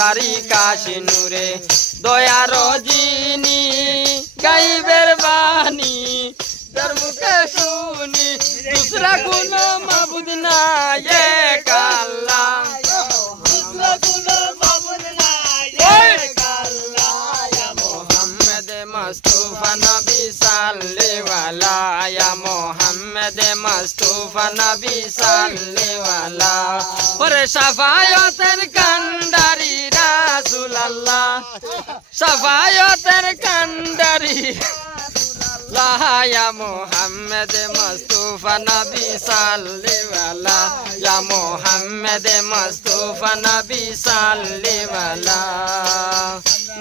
কান্দারি কাশি নূরে দয়ার জিনি গাইবের বাণী তার মুখে শুনি দুসরা কোনো মাবুদ নাই এক আল্লাহ দুসরা কোনো মাবুদ নাই এক আল্লাহ ইয়া মুহাম্মদ মুস্তাফা নবী সাল্লাল্লাহু ইয়া মুহাম্মদ মুস্তাফা নবী সাল্লাল্লাহু ওরে শাফায়াতের কান্ডারি রাসূলুল্লাহ শাফায়াতের কান্ডারি या मोहम्मद मुस्तफा नबी सल्लल्लाहु या मोहम्मद मुस्तफा नबी सल्लल्लाहु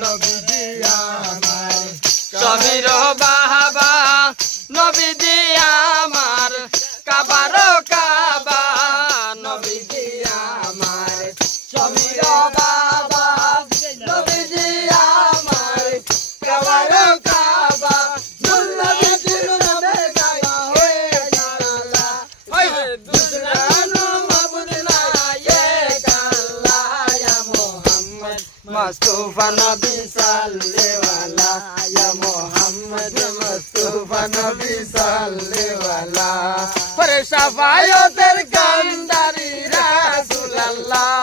नबी दिया मार सबीर बाहबा नबी दिया मार काबारो काबा नबी दिया मार सबीर बाबा नबी दिया मार काबारो काबा मुस्तफा नबी सल्लल्लाहु या मोहम्मद मुस्तफा नबी सल्लल्लाहु पर शफायतेर कांडारी रासूलुल्लाह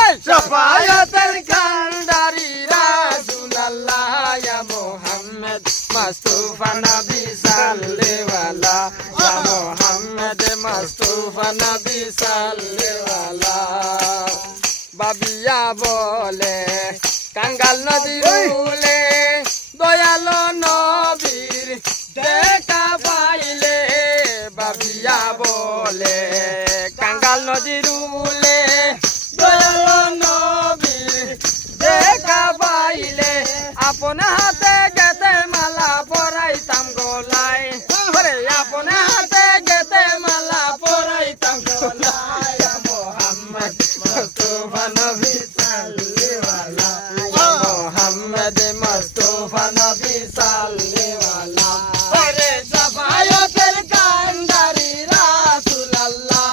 ओए शफायतेर कांडारी रासूलुल्लाह या मोहम्मद मुस्तफा नबी सल्लल्लाहु या मोहम्मद मुस्तफा नबी सल्लल्लाहु बाबिया बोले कंगाल नदी रूले दयालो नबीर देखा पाइले बाबिया बोले कंगाल नदी रूले दयालो नबीर देखा पाइले अपन हाथे गेते माला पराइताम गोलाई अरे अपन हाथे गेते माला पराइताम गोलाई मोहम्मद मुस्तफा नबी सल्लल्लाहु या मोहम्मद मुस्तफा नबी सल्लल्लाहु अरे शफायतेर कांडारी रासूलुल्लाह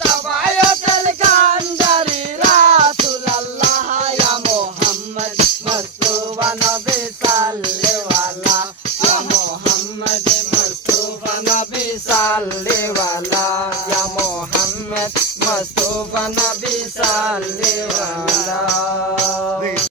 शफायतेर कांडारी रासूलुल्लाह या मोहम्मद मुस्तफा नबी सल्लल्लाहु या मोहम्मद मुस्तफा नबी सल्लल्लाहु या मोहम्मद मुस्तफा नबी सल्लल्लाहु